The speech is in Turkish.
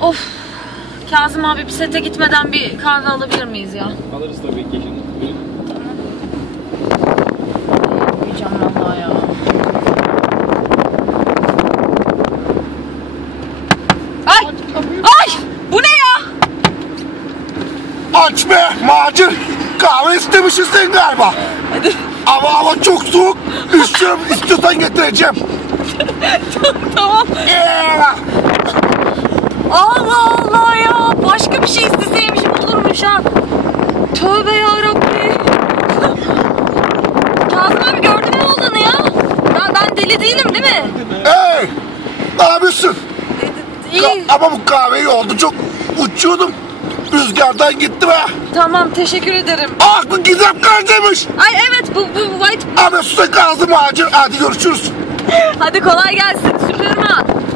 Of. Kazım abi bir sete gitmeden bir kahve alabilir miyiz ya? Alırız tabii ki. Vallahi ya. Ay! Ay! Bu ne ya? Aç be macir. Kahve istemişsin sen galiba. Hadi. Ama hava çok soğuk. Üşüyorum istiyorsan getireceğim. tamam. Ee, Başka bir şey isteseymişim olurmuş ha. Tövbe yarabbi. Kazım abi gördün mü olduğunu ya? Ben, ben deli değilim değil mi? Hey! Ne yapıyorsun? İyi. Ka- ama bu kahve iyi oldu. Çok uçuyordum. Rüzgardan gitti be. Tamam teşekkür ederim. Ah bu gizem kardeşmiş. Ay evet bu, bu white. Abi susa kaldı macir. Hadi görüşürüz. Hadi kolay gelsin. Vay be.